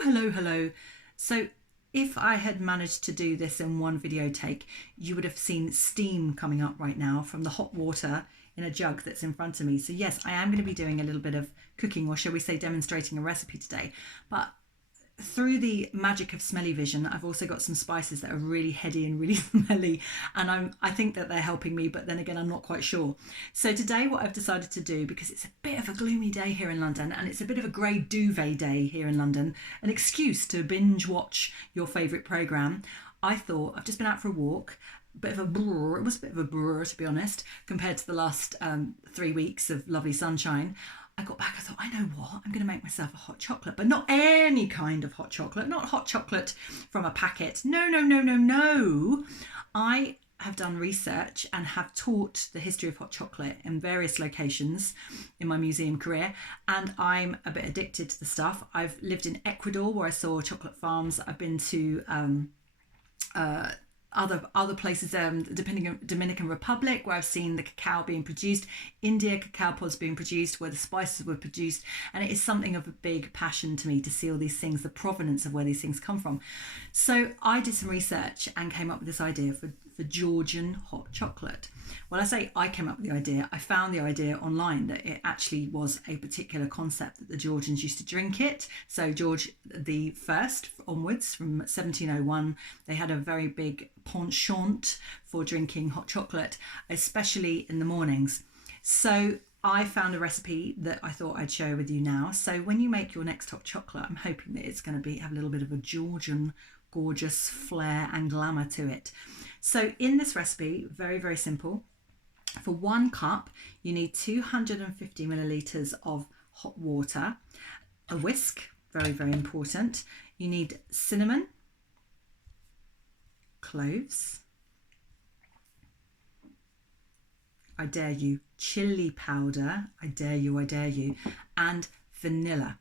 Hello. So if I had managed to do this in one video take, you would have seen steam coming up right now from the hot water in a jug that's in front of me. So yes, I am going to be doing a little bit of cooking, or shall we say demonstrating a recipe today. But through the magic of smelly vision, I've also got some spices that are really heady and really smelly, and I think that they're helping me, but then again I'm not quite sure. So today what I've decided to do, because it's a bit of a gloomy day here in London and it's a bit of a grey duvet day here in London, an excuse to binge watch your favourite programme, I thought I've just been out for a walk. It was a bit of a brr to be honest, compared to the last 3 weeks of lovely sunshine. I got back, I thought, I know what, I'm going to make myself a hot chocolate, but not any kind of hot chocolate, not hot chocolate from a packet. No. I have done research and have taught the history of hot chocolate in various locations in my museum career, and I'm a bit addicted to the stuff. I've lived in Ecuador where I saw chocolate farms. I've been to other places, Dominican Republic, where I've seen the cacao being produced, India, cacao pods being produced, where the spices were produced, and it is something of a big passion to me to see all these things, the provenance of where these things come from. So I did some research and came up with this idea for Georgian hot chocolate. Well, I say I came up with the idea, I found the idea online that it actually was a particular concept that the Georgians used to drink it. So George the First onwards, from 1701, they had a very big penchant for drinking hot chocolate, especially in the mornings. So I found a recipe that I thought I'd share with you now. So when you make your next hot chocolate, I'm hoping that it's going to have a little bit of a Georgian gorgeous flair and glamour to it. So in this recipe, very simple. For 1 cup, you need 250 millilitres of hot water, a whisk, very important. You need cinnamon, cloves, I dare you, chilli powder, I dare you, and vanilla.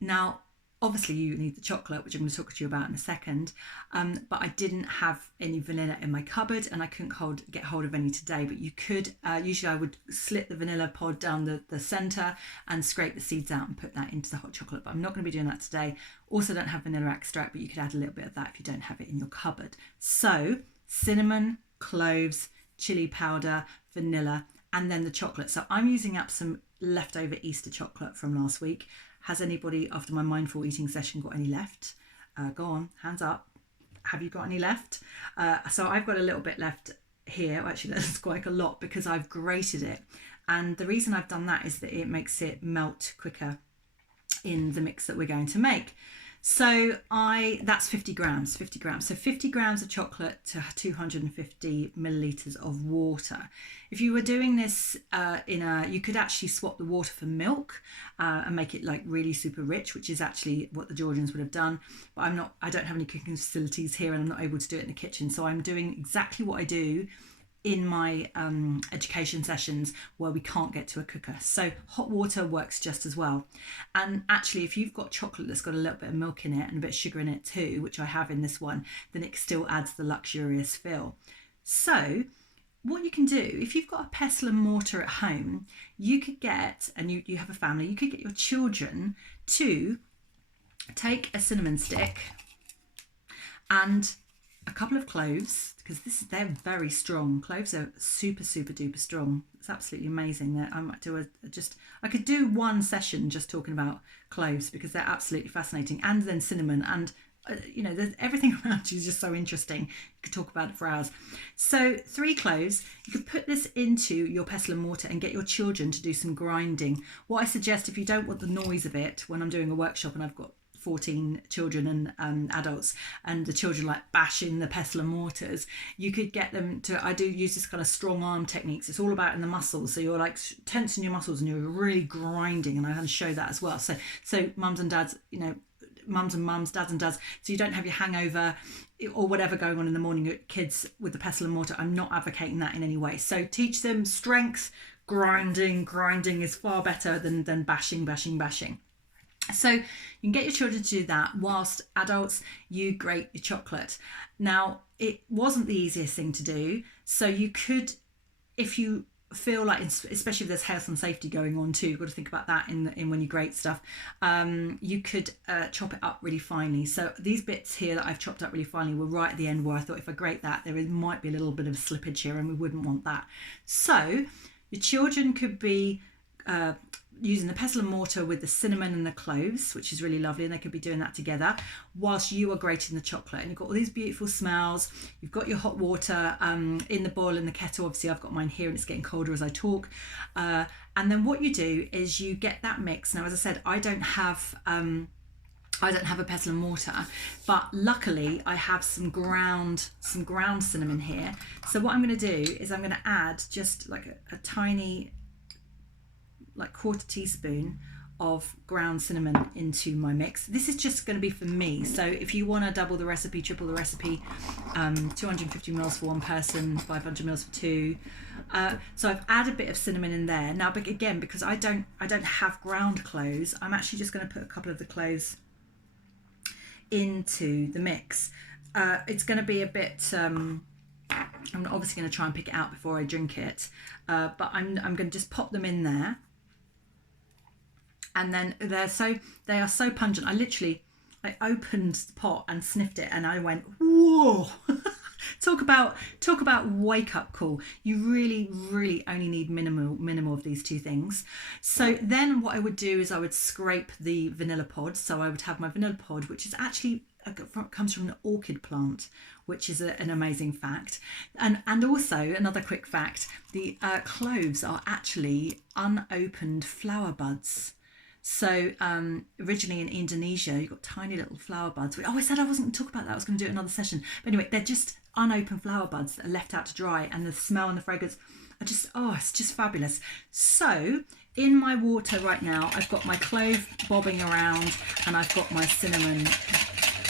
Now, obviously you need the chocolate, which I'm going to talk to you about in a second, but I didn't have any vanilla in my cupboard and I couldn't get hold of any today, but you could, usually I would slit the vanilla pod down the centre and scrape the seeds out and put that into the hot chocolate, but I'm not going to be doing that today. Also don't have vanilla extract, but you could add a little bit of that if you don't have it in your cupboard. So cinnamon, cloves, chili powder, vanilla, and then the chocolate. So I'm using up some leftover Easter chocolate from last week. Has anybody after my mindful eating session got any left? Go on, hands up. Have you got any left? So I've got a little bit left here. Actually, that's quite a lot because I've grated it. And the reason I've done that is that it makes it melt quicker in the mix that we're going to make. So that's 50 grams. So 50 grams of chocolate to 250 millilitres of water. If you were doing this you could actually swap the water for milk and make it like really super rich, which is actually what the Georgians would have done. But I don't have any cooking facilities here and I'm not able to do it in the kitchen. So I'm doing exactly what I do in my education sessions where we can't get to a cooker. So hot water works just as well. And actually, if you've got chocolate that's got a little bit of milk in it and a bit of sugar in it too, which I have in this one, then it still adds the luxurious feel. So what you can do, if you've got a pestle and mortar at home, you could get, and you have a family, you could get your children to take a cinnamon stick and a couple of cloves, because they're very strong. Cloves are super duper strong. It's absolutely amazing. That I might do I could do one session just talking about cloves because they're absolutely fascinating, and then cinnamon, and there's everything around you is just so interesting. You could talk about it for hours. So 3 cloves. You could put this into your pestle and mortar and get your children to do some grinding. What I suggest, if you don't want the noise of it, when I'm doing a workshop and I've got 14 children and adults, and the children like bashing the pestle and mortars, you could get them to, I do use this kind of strong arm techniques. It's all about in the muscles, so you're like tensing your muscles and you're really grinding, and I can show that as well. So mums and dads, mums and mums, dads and dads, so you don't have your hangover or whatever going on in the morning, kids with the pestle and mortar. I'm not advocating that in any way. So teach them strength. Grinding is far better than bashing. So you can get your children to do that, whilst adults, you grate your chocolate. Now, it wasn't the easiest thing to do. So you could, if you feel like, especially if there's health and safety going on too, you've got to think about that in when you grate stuff. You could chop it up really finely. So these bits here that I've chopped up really finely were right at the end, where I thought if I grate that, there might be a little bit of slippage here, and we wouldn't want that. So your children could be using the pestle and mortar with the cinnamon and the cloves, which is really lovely, and they could be doing that together whilst you are grating the chocolate. And you've got all these beautiful smells. You've got your hot water in the boil in the kettle. Obviously I've got mine here and it's getting colder as I talk. And then what you do is you get that mix. Now, as I said, I don't have a pestle and mortar, but luckily I have some ground cinnamon here. So what I'm going to do is I'm going to add just like a tiny, like quarter teaspoon of ground cinnamon into my mix. This is just going to be for me. So if you want to double the recipe, triple the recipe, 250 mils for one person, 500 mils for two. So I've added a bit of cinnamon in there. Now, again, because I don't have ground cloves, I'm actually just going to put a couple of the cloves into the mix. It's going to be a bit. I'm obviously going to try and pick it out before I drink it, but I'm going to just pop them in there. And then they are so pungent. I opened the pot and sniffed it, and I went, whoa! talk about wake up call. You really only need minimal of these two things. So then what I would do is I would scrape the vanilla pod. So I would have my vanilla pod, which is actually comes from an orchid plant, which is an amazing fact. And also another quick fact: the cloves are actually unopened flower buds. So originally in Indonesia, you've got tiny little flower buds. I said I wasn't going to talk about that. I was going to do another session. But anyway, they're just unopened flower buds that are left out to dry, and the smell and the fragrance are just, it's just fabulous. So in my water right now, I've got my clove bobbing around, and I've got my cinnamon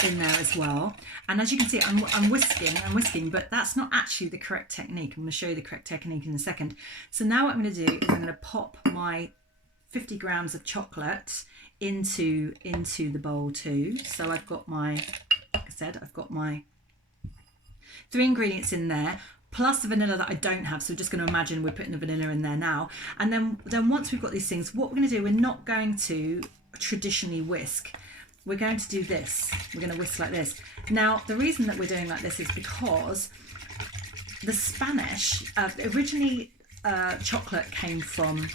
in there as well. And as you can see, I'm whisking, but that's not actually the correct technique. I'm going to show you the correct technique in a second. So now what I'm going to do is I'm going to pop my 50 grams of chocolate into the bowl too. So I've got my, like I said, I've got my 3 ingredients in there, plus the vanilla that I don't have. So just going to imagine we're putting the vanilla in there now. And then once we've got these things, what we're going to do, we're not going to traditionally whisk. We're going to do this. We're going to whisk like this. Now, the reason that we're doing like this is because the Spanish, originally chocolate came from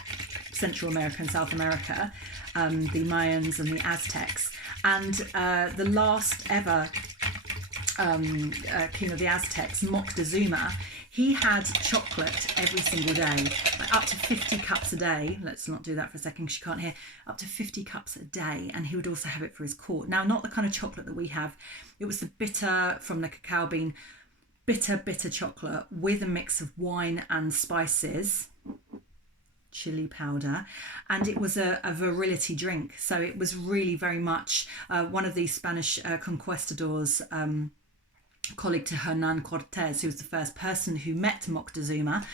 Central America and South America, the Mayans and the Aztecs, and the last ever king of the Aztecs, Moctezuma, he had chocolate every single day, like up to 50 cups a day. Let's not do that for a second because you can't hear. Up to 50 cups a day, and he would also have it for his court. Now, not the kind of chocolate that we have. It was the bitter from the cacao bean, bitter chocolate with a mix of wine and spices, chili powder, and it was a virility drink. So it was really very much one of these Spanish conquistadors, colleague to Hernan Cortes, who was the first person who met Moctezuma,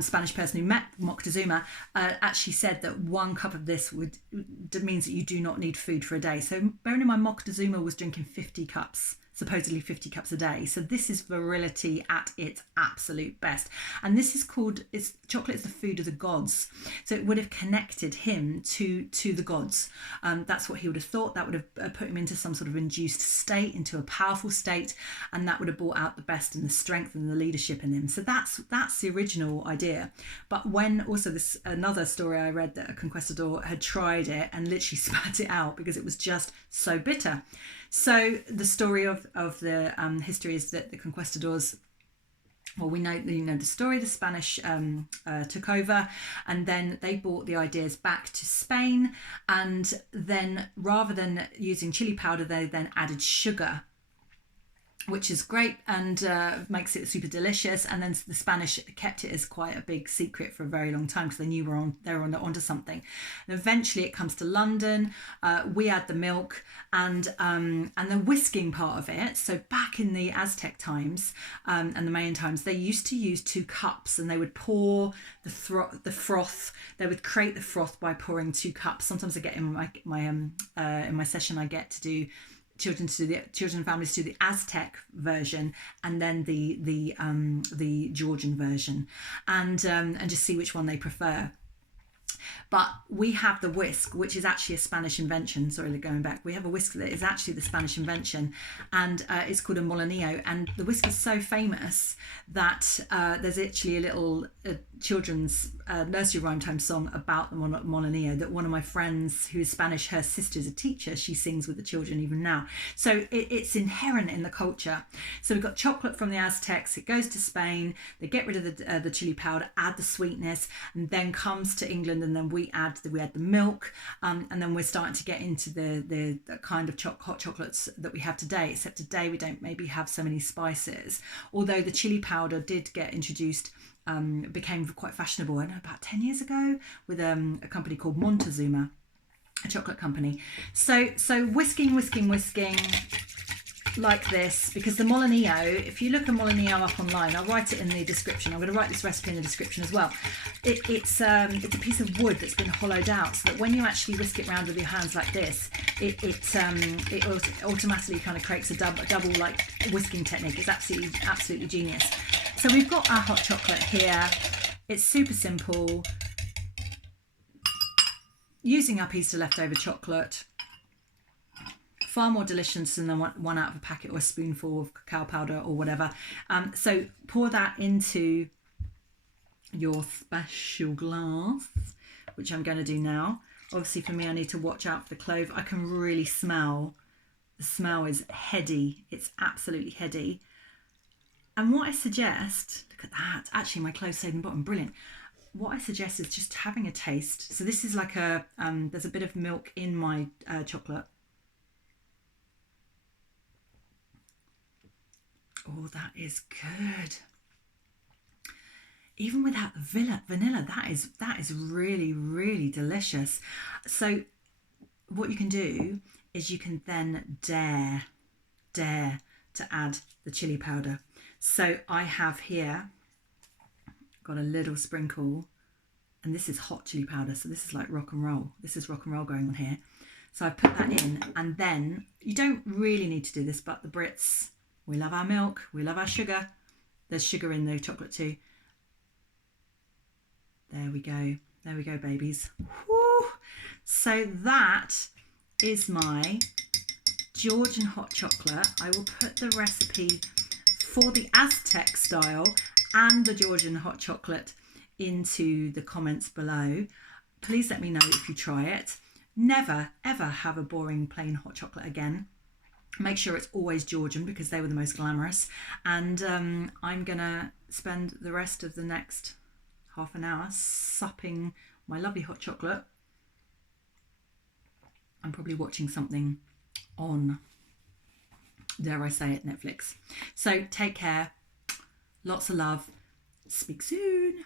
Spanish person who met Moctezuma, actually said that 1 cup of this means that you do not need food for a day. So bearing in mind, Moctezuma was drinking 50 cups, supposedly 50 cups a day. So this is virility at its absolute best. And this is called, chocolate is the food of the gods. So it would have connected him to the gods. That's what he would have thought. That would have put him into some sort of induced state, into a powerful state. And that would have brought out the best and the strength and the leadership in him. So that's the original idea. But when also another story I read, that a conquistador had tried it and literally spat it out because it was just so bitter. So the story of the history is that the conquistadors, well, we know the story. The Spanish took over, and then they brought the ideas back to Spain, and then rather than using chili powder, they then added sugar, which is great and makes it super delicious. And then the Spanish kept it as quite a big secret for a very long time because they knew they were onto something. And eventually it comes to London. We add the milk and the whisking part of it. So back in the Aztec times and the Mayan times, they used to use 2 cups, and they would pour the froth. They would create the froth by pouring 2 cups. Sometimes I get in my session, I get to do children and families to do the Aztec version, and then the Georgian version, and just see which one they prefer. But we have the whisk, which is actually a Spanish invention. Sorry, going back. We have a whisk that is actually the Spanish invention, and it's called a molinillo. And the whisk is so famous that there's actually a little children's nursery rhyme time song about the molinillo that one of my friends who is Spanish, her sister's a teacher, she sings with the children even now. So it's inherent in the culture. So we've got chocolate from the Aztecs, it goes to Spain, they get rid of the chili powder, add the sweetness, and then comes to England, and then we add the milk, and then we're starting to get into the kind of hot chocolates that we have today, except today we don't maybe have so many spices, although the chili powder did get introduced, became quite fashionable, I know, about 10 years ago with a company called Montezuma, a chocolate company. So whisking like this, because the molinillo, if you look at molinillo up online, I'll write it in the description. I'm going to write this recipe in the description as well. It's a piece of wood that's been hollowed out, so that when you actually whisk it around with your hands like this, it automatically kind of creates a double like whisking technique. It's absolutely genius. So we've got our hot chocolate here. It's super simple. Using our piece of leftover chocolate. Far more delicious than one out of a packet or a spoonful of cacao powder or whatever. So pour that into your special glass, which I'm going to do now. Obviously for me, I need to watch out for the clove. I can really smell, the smell is heady. It's absolutely heady. And what I suggest, look at that, actually my clove stayed in the bottom, brilliant. What I suggest is just having a taste. So this is like there's a bit of milk in my chocolate. Oh, that is good. Even without the vanilla, that is really, really delicious. So what you can do is you can then dare to add the chili powder. So I have here got a little sprinkle, and this is hot chili powder, so this is like rock and roll. This is rock and roll going on here. So I put that in, and then you don't really need to do this, but the Brits, we love our milk, we love our sugar. There's sugar in the chocolate too. There we go, babies. Woo. So that is my Georgian hot chocolate. I will put the recipe for the Aztec style and the Georgian hot chocolate into the comments below. Please let me know if you try it. Never, ever have a boring plain hot chocolate again. Make sure it's always Georgian, because they were the most glamorous. And I'm gonna spend the rest of the next half an hour supping my lovely hot chocolate. I'm probably watching something on, dare I say it, Netflix. So take care, lots of love, speak soon.